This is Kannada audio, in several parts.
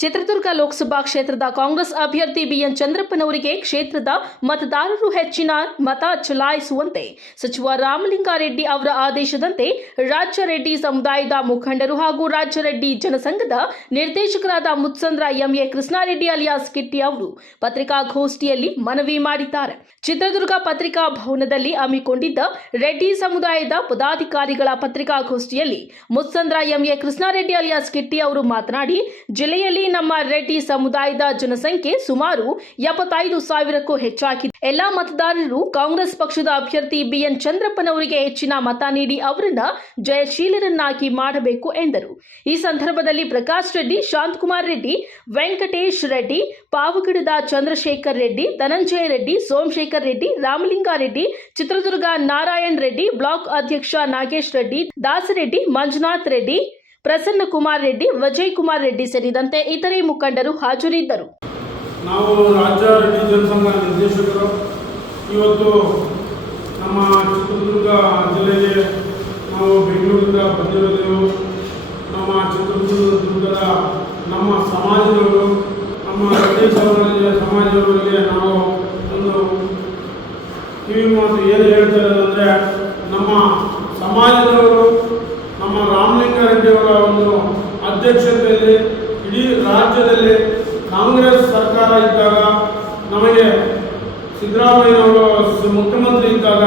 ಚಿತ್ರದುರ್ಗ ಲೋಕಸಭಾ ಕ್ಷೇತ್ರದ ಕಾಂಗ್ರೆಸ್ ಅಭ್ಯರ್ಥಿ ಬಿಎನ್ ಚಂದ್ರಪ್ಪನವರಿಗೆ ಕ್ಷೇತ್ರದ ಮತದಾರರು ಹೆಚ್ಚಿನ ಮತ ಚಲಾಯಿಸುವಂತೆ ಸಚಿವ ರಾಮಲಿಂಗಾರೆಡ್ಡಿ ಅವರ ಆದೇಶದಂತೆ ರಾಜ್ಯ ರೆಡ್ಡಿ ಸಮುದಾಯದ ಮುಖಂಡರು ಹಾಗೂ ರಾಜ್ಯ ರೆಡ್ಡಿ ಜನಸಂಘದ ನಿರ್ದೇಶಕರಾದ Mutsandra M A Krishna Reddy alias Kitty ಅವರು ಪತ್ರಿಕಾಗೋಷ್ಠಿಯಲ್ಲಿ ಮನವಿ ಮಾಡಿದ್ದಾರೆ. ಚಿತ್ರದುರ್ಗ ಪತ್ರಿಕಾ ಭವನದಲ್ಲಿ ಹಮ್ಮಿಕೊಂಡಿದ್ದ ರೆಡ್ಡಿ ಸಮುದಾಯದ ಪದಾಧಿಕಾರಿಗಳ ಪತ್ರಿಕಾಗೋಷ್ಠಿಯಲ್ಲಿ Mutsandra M A Krishna Reddy alias Kitty ಅವರು ಮಾತನಾಡಿ, ಜಿಲ್ಲೆಯಲ್ಲಿ ನಮ್ಮ ರೆಡ್ಡಿ ಸಮುದಾಯದ ಜನಸಂಖ್ಯೆ ಸುಮಾರು ಎಪ್ಪತ್ತೈದು ಸಾವಿರಕ್ಕೂ ಹೆಚ್ಚಾಗಿದೆ. ಎಲ್ಲಾ ಮತದಾರರು ಕಾಂಗ್ರೆಸ್ ಪಕ್ಷದ ಅಭ್ಯರ್ಥಿ ಬಿಎನ್ ಚಂದ್ರಪ್ಪನವರಿಗೆ ಹೆಚ್ಚಿನ ಮತ ನೀಡಿ ಅವರನ್ನ ಜಯಶೀಲರನ್ನಾಗಿ ಮಾಡಬೇಕು ಎಂದರು. ಈ ಸಂದರ್ಭದಲ್ಲಿ ಪ್ರಕಾಶ್ ರೆಡ್ಡಿ, ಶಾಂತಕುಮಾರ್ ರೆಡ್ಡಿ, ವೆಂಕಟೇಶ್ ರೆಡ್ಡಿ, ಪಾವಗಡದ ಚಂದ್ರಶೇಖರ್ ರೆಡ್ಡಿ, ಧನಂಜಯ ರೆಡ್ಡಿ, ಸೋಮಶೇಖರ್ ರೆಡ್ಡಿ ರಾಮಲಿಂಗಾರೆಡ್ಡಿ ಚಿತ್ರದುರ್ಗ ನಾರಾಯಣ್ ರೆಡ್ಡಿ, ಬ್ಲಾಕ್ ಅಧ್ಯಕ್ಷ ನಾಗೇಶ್ ರೆಡ್ಡಿ ದಾಸರೆಡ್ಡಿ ಮಂಜುನಾಥ್ ರೆಡ್ಡಿ ಪ್ರಸನ್ನ ಕುಮಾರ್ ರೆಡ್ಡಿ, ವಿಜಯ್ ಕುಮಾರ್ ರೆಡ್ಡಿ ಸೇರಿದಂತೆ ಇತರೆ ಮುಖಂಡರು ಹಾಜರಿದ್ದರು. ನಾವು ರಾಜ್ಯ ರೆಡ್ಡಿ ಜನಸಂಘ ನಿರ್ದೇಶಕರು. ಇವತ್ತು ನಮ್ಮ ಚಿತ್ರದುರ್ಗ ಜಿಲ್ಲೆಗೆ ನಾವು ಬೆಂಗಳೂರಿಂದ ಬಂದಿರೋದೆವು ನಮ್ಮ ಚಿತ್ರದುರ್ಗದ ನಮ್ಮ ಸಮಾಜದವರು, ನಮ್ಮ ರೆಡ್ಡಿ ಸಮಾಜದವರಿಗೆ ನಾವು ಒಂದು ಕಿವಿ ಮಾತು ಏನು ಹೇಳ್ತಾ ಇರೋದಂದರೆ, ನಮ್ಮ ಸಮಾಜದವರು ರಾಮಲಿಂಗಾರೆಡ್ಡಿಯವರ ಒಂದು ಅಧ್ಯಕ್ಷತೆಯಲ್ಲಿ ಇಡೀ ರಾಜ್ಯದಲ್ಲಿ ಕಾಂಗ್ರೆಸ್ ಸರ್ಕಾರ ಇದ್ದಾಗ ನಮಗೆ ಸಿದ್ದರಾಮಯ್ಯನವರು ಮುಖ್ಯಮಂತ್ರಿ ಇದ್ದಾಗ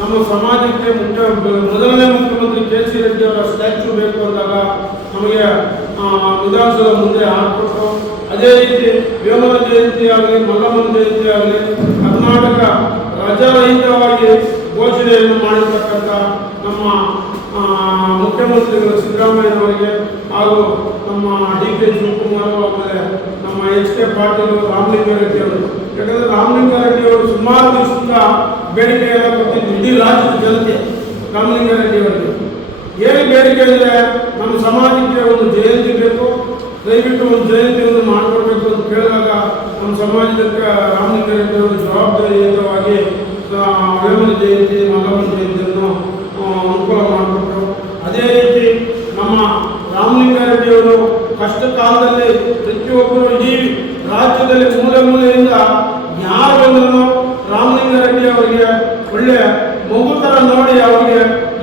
ನಮ್ಮ ಸಮಾಜಕ್ಕೆ ಮುಖ್ಯ ಮೊದಲನೇ ಮುಖ್ಯಮಂತ್ರಿ ಕೆ ಸಿ ರೆಡ್ಡಿ ಅವರ ಸ್ಟ್ಯಾಚ್ಯೂ ಬೇಕು ಅಂದಾಗ ನಮಗೆ ವಿಧಾನಸಭೆ ಮುಂದೆ ಹಾಕ್ಬಿಟ್ಟು ಅದೇ ರೀತಿ ವೇಮನ ಜಯಂತಿ ಆಗಲಿ, ಮಲ್ಲಮ್ಮನ ಜಯಂತಿ ಆಗಲಿ, ಕರ್ನಾಟಕ ರಜಾರಹಿತವಾಗಿ ಘೋಷಣೆಯನ್ನು ಮಾಡಿರ್ತಕ್ಕಂಥ ನಮ್ಮ ಮುಖ್ಯಮಂತ್ರಿಗಳು ಸಿದ್ದರಾಮಯ್ಯನವರಿಗೆ ಹಾಗೂ ನಮ್ಮ ಡಿ ಕೆ ಶಿವಕುಮಾರ್ ಆಮೇಲೆ ನಮ್ಮ ಎಚ್ ಕೆ ಪಾಟೀಲ್ ರಾಮಲಿಂಗಾರೆಡ್ಡಿ ಅವರು. ಯಾಕಂದ್ರೆ ರಾಮಲಿಂಗಾರೆಡ್ಡಿ ಅವರು ಸುಮಾರು ದಿವಸದಿಂದ ಬೇಡಿಕೆ ಎಲ್ಲ ಕೊಟ್ಟಿದ್ದು ಇಡೀ ರಾಜ್ಯದ ಜನತೆ ರಾಮಲಿಂಗಾರೆಡ್ಡಿ ಅವರಿಗೆ. ಏನು ಬೇಡಿಕೆ ಅಂದರೆ ನಮ್ಮ ಸಮಾಜಕ್ಕೆ ಒಂದು ಜಯಂತಿ ಬೇಕು, ದಯವಿಟ್ಟು ಒಂದು ಜಯಂತಿಯನ್ನು ಮಾಡಿಕೊಡ್ಬೇಕು ಅಂತ ಕೇಳಿದಾಗ ನಮ್ಮ ಸಮಾಜಕ್ಕೆ ರಾಮಲಿಂಗಾರೆಡ್ಡಿ ಅವರು ಜವಾಬ್ದಾರಿಯುತವಾಗಿ ವೇಮನ ಜಯಂತಿ, ಮಲ್ಲಮ್ಮನ ಜಯಂತಿಯನ್ನು ಆ, ಅನುಕೂಲ ಮಾಡಿಕೊಟ್ರು ಅದೇ ರೀತಿ ನಮ್ಮ ರಾಮಲಿಂಗಾರೆಡ್ಡಿಯವರು ಕಷ್ಟ ಕಾಲದಲ್ಲಿ ಪ್ರತಿಯೊಬ್ಬರು ಇಡೀ ರಾಜ್ಯದಲ್ಲಿ ಮೂಲೆ ಮೂಲೆಯಿಂದ ಯಾರು ಬಂದರೂ ರಾಮಲಿಂಗಾರೆಡ್ಡಿ ಅವರಿಗೆ ಒಳ್ಳೆ ಮಗು ಥರ ನೋಡಿ ಅವರಿಗೆ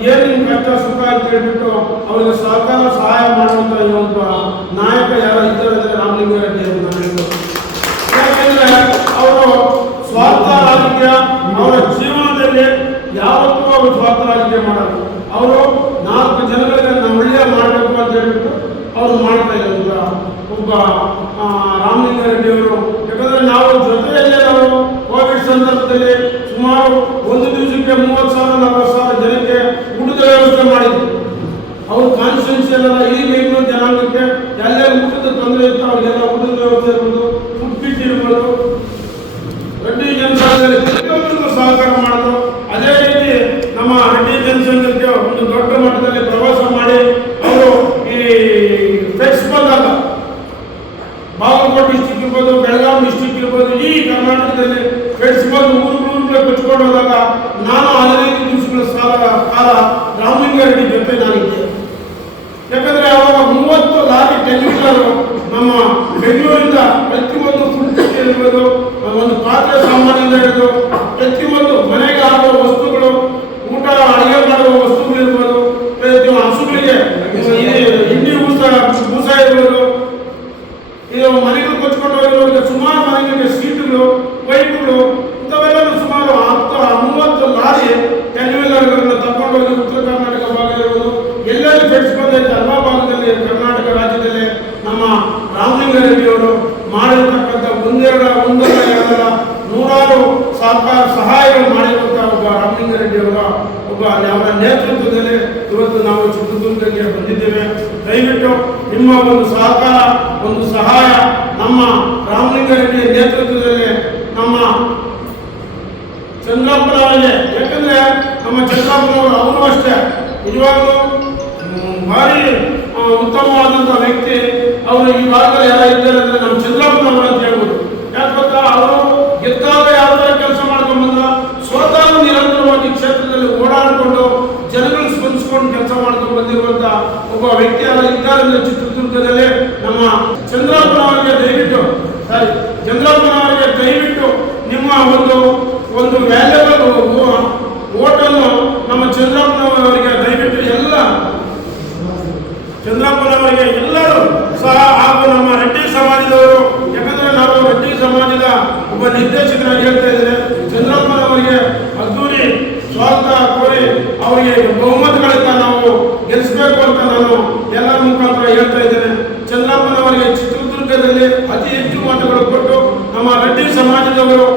ಏನು ಕಷ್ಟ ಸುಖ ಅಂತ ಹೇಳ್ಬಿಟ್ಟು ಅವರಿಗೆ ಸಹಕಾರ, ಸಹಾಯ ಮಾಡುವಂತ ಒಬ್ಬ ನಾಯಕ ಯಾರು ಇದ್ದಾರೆ ರಾಮಲಿಂಗ ರಾಮಲಿಂಗಾರೆಡ್ಡಿ ನಾನು ಯಾಕೆಂದ್ರೆ ಅವರು ಸ್ವಾರ್ಥ ರಾಜಕೀಯ, ಅವರ ಜೀವನದಲ್ಲಿ ಯಾವತ್ತೂ ಅವರು ಸ್ವಾರ್ಥ ರಾಜಕೀಯ ಮಾಡಲ್ಲ. ಅವರು ನಾಲ್ಕು ಜನಗಳಿಗೆ ನಾವು ಒಳ್ಳೆಯ ಮಾಡಬೇಕು ಅಂತ ಹೇಳ್ಬಿಟ್ಟು ಅವರು ಮಾಡ್ತಾ ಇದ್ದಂತ ಒಬ್ಬ ರಾಮಲಿಂಗ ರಾಮಲಿಂಗಾರೆಡ್ಡಿ ಅವರು. ಯಾಕಂದ್ರೆ ನಾವು ಜೊತೆಯಲ್ಲೇ ನಾವು ಕೋವಿಡ್ ಸಂದರ್ಭದಲ್ಲಿ ಸುಮಾರು ಒಂದು ದಿವಸಕ್ಕೆ ಮೂವತ್ತು ಎಲ್ಲ ಇಡೀ ಬೆಂಗಳೂರು ಜನಾಂಗಕ್ಕೆ ಎಲ್ಲೇ ಊಟದ ತೊಂದರೆ ಇತ್ತು ಅವ್ರಿಗೆಲ್ಲ ಊಟದ ವ್ಯವಸ್ಥೆ ಇರ್ಬೋದು ಫುಡ್ ಕಿಟ್ ಇರ್ಬೋದು. ರೆಡ್ಡಿ ಜನಸಂಘದಲ್ಲಿ ಪ್ರತಿಯೊಬ್ಬರಿಗೂ ಸಹಕಾರ ಮಾಡಿದ್ರು ಅದೇ ರೀತಿ ನಮ್ಮ ರೆಡ್ಡಿ ಜನಸಂಘಕ್ಕೆ ಒಂದು ದೊಡ್ಡ ಮಟ್ಟದಲ್ಲಿ ಪ್ರವಾಸ ಮಾಡಿ, ಅವರು ಈ ಫ್ಲೆಕ್ಸ್ ಬಂದಾಗ ಬಾಗಲಕೋಟೆ ಡಿಸ್ಟಿಕ್ ಇರ್ಬೋದು ಬೆಳಗಾವಿ ಡಿಸ್ಟಿಕ್ ಇರ್ಬೋದು, ಈ ಕರ್ನಾಟಕದಲ್ಲಿ ಫ್ಲೆಕ್ಸ್ ಬಂದು ಊರುಗಳ ಕೊಚ್ಕೊಂಡು ಹೋದಾಗ ನಾನು ಅದೇ ದಿವಸಗಳ ಸಾಲ ಕಾಲ ರಾಮಲಿಂಗಾರೆಡ್ಡಿ ಜೊತೆ ನಾನಿದ್ದೆ ಯಾಕಂದ್ರೆ ಅವಾಗ ಮೂವತ್ತು ಲಾರಿ ಟೆನ್ನಿಸ್ಲರು ನಮ್ಮ ಬೆಂಗಳೂರಿಂದ ಪ್ರತಿಯೊಂದು ಫುಡ್ ಇರ್ಬೋದು ಒಂದು ಪಾತ್ರೆ ಸಾಮಾನಿಂದ ಹಿಡಿದು ಪ್ರತಿಯೊಂದು ಮನೆಗೆ ಆಗುವ ವಸ್ತುಗಳು, ಊಟ, ಅಡುಗೆ ಮಾಡುವ ವಸ್ತುಗಳು ಇರ್ಬೋದು ಪ್ರತಿ ಹಸುಗಳಿಗೆ ಹಿಂಡಿ ಊಸ ಊಸ ಇರ್ಬೋದು. ಇದು ಮನೆಗೆ ಕೊಚ್ಕೊಂಡು ಹೋಗಿರೋರಿಗೆ ಸುಮಾರು ಮನೆಗಳಿಗೆ ಸೀಟುಗಳು, ಪೈಪ್ಗಳು ಇಂಥವೆಲ್ಲ ಸುಮಾರು ಹತ್ತು, ಮೂವತ್ತು ಲಾರಿ ಟೆನ್ವಿಲರ್ಗಳನ್ನು ತಗೊಂಡು ಹೋಗಿ ಉತ್ತರ ಕರ್ನಾಟಕ ಭಾಗ ಇರ್ಬೋದು ಎಲ್ಲೆಲ್ಲಿ ಬೆಳೆಸ್ಕೊಂಡೈತೆ ಅಲ್ವಾ ಭಾಗದಲ್ಲಿ, ಕರ್ನಾಟಕ ರಾಜ್ಯದಲ್ಲಿ ನಮ್ಮ ರಾಮಲಿಂಗಾರೆಡ್ಡಿಯವರು. ನೂರಾರು ಸಹಾಯವನ್ನು ಮಾಡಿರುವಂಥ ಒಬ್ಬ ರಾಮಲಿಂಗಾರೆಡ್ಡಿಯವರ ಒಬ್ಬ ಅವರ ನೇತೃತ್ವದಲ್ಲಿ ಇವತ್ತು ನಾವು ಚಿತ್ರದುರ್ಗಕ್ಕೆ ಬಂದಿದ್ದೇವೆ. ದಯವಿಟ್ಟು ನಿಮ್ಮ ಒಂದು ಸಹಕಾರ, ಒಂದು ಸಹಾಯ ನಮ್ಮ ರಾಮಲಿಂಗಾರೆಡ್ಡಿಯ ನೇತೃತ್ವದಲ್ಲಿ ನಮ್ಮ ಚಂದ್ರಪ್ಪನವರಿಗೆ ಯಾಕಂದ್ರೆ ನಮ್ಮ ಚಂದ್ರಾಪುರ ಅವರು ಅಷ್ಟೇ. ನಿಜವಾಗ್ಲೂ ಭಾರಿ ಉತ್ತಮವಾದಂತಹ ವ್ಯಕ್ತಿ. ಅವರು ಈ ಭಾಗದಲ್ಲಿ ಯಾರ ಇದ್ದಾರೆ ಅಂದ್ರೆ ನಮ್ಮ ಸ್ಪಂದಿಸ್ಕೊಂಡು ಕೆಲಸ ಮಾಡ್ಕೊಂಡು ಬಂದಿರುವಂತ ಒಬ್ಬ ವ್ಯಕ್ತಿಯಾದ ಇದ್ದಾರೆ ಚಿತ್ರದುರ್ಗದಲ್ಲಿ ನಮ್ಮ ಚಂದ್ರಪ್ಪನವರಿಗೆ ದಯವಿಟ್ಟು ಸಾರಿ ಚಂದ್ರಪ್ಪನವರಿಗೆ ದಯವಿಟ್ಟು ನಿಮ್ಮ ಒಂದು ಒಂದು ವ್ಯಾಲ್ಯೂಬಲ್ ಓಟನ್ನು ನಮ್ಮ ಚಂದ್ರಪ್ಪನವರಿಗೆ ದಯವಿಟ್ಟು ಎಲ್ಲ ಚಂದ್ರಪ್ಪನವರಿಗೆ ಎಲ್ಲರೂ ಸಹ ಹಾಗೂ ನಮ್ಮ ರೆಡ್ಡಿ ಸಮಾಜದವರು, ಯಾಕಂದ್ರೆ ನಾವು ರೆಡ್ಡಿ ಸಮಾಜದ ಒಬ್ಬ ನಿರ್ದೇಶಕರಾಗಿ ಹೇಳ್ತಾ ಇದ್ದೇನೆ ಚಂದ್ರಪ್ಪನವರಿಗೆ ಅದ್ದೂರಿ ಸ್ವಾಗತ ಕೋರಿ ಅವರಿಗೆ ಬಹುಮತಗಳಿಂದ ನಾವು ಗೆಲ್ಲಿಸಬೇಕು ಅಂತ ನಾನು ಎಲ್ಲರ ಮುಖಾಂತರ ಹೇಳ್ತಾ ಇದ್ದೇನೆ. ಚಂದ್ರಪ್ಪನವರಿಗೆ ಚಿತ್ರದುರ್ಗದಲ್ಲಿ ಅತಿ ಹೆಚ್ಚು ಮತಗಳು ಕೊಟ್ಟು ನಮ್ಮ ರೆಡ್ಡಿ ಸಮಾಜದವರು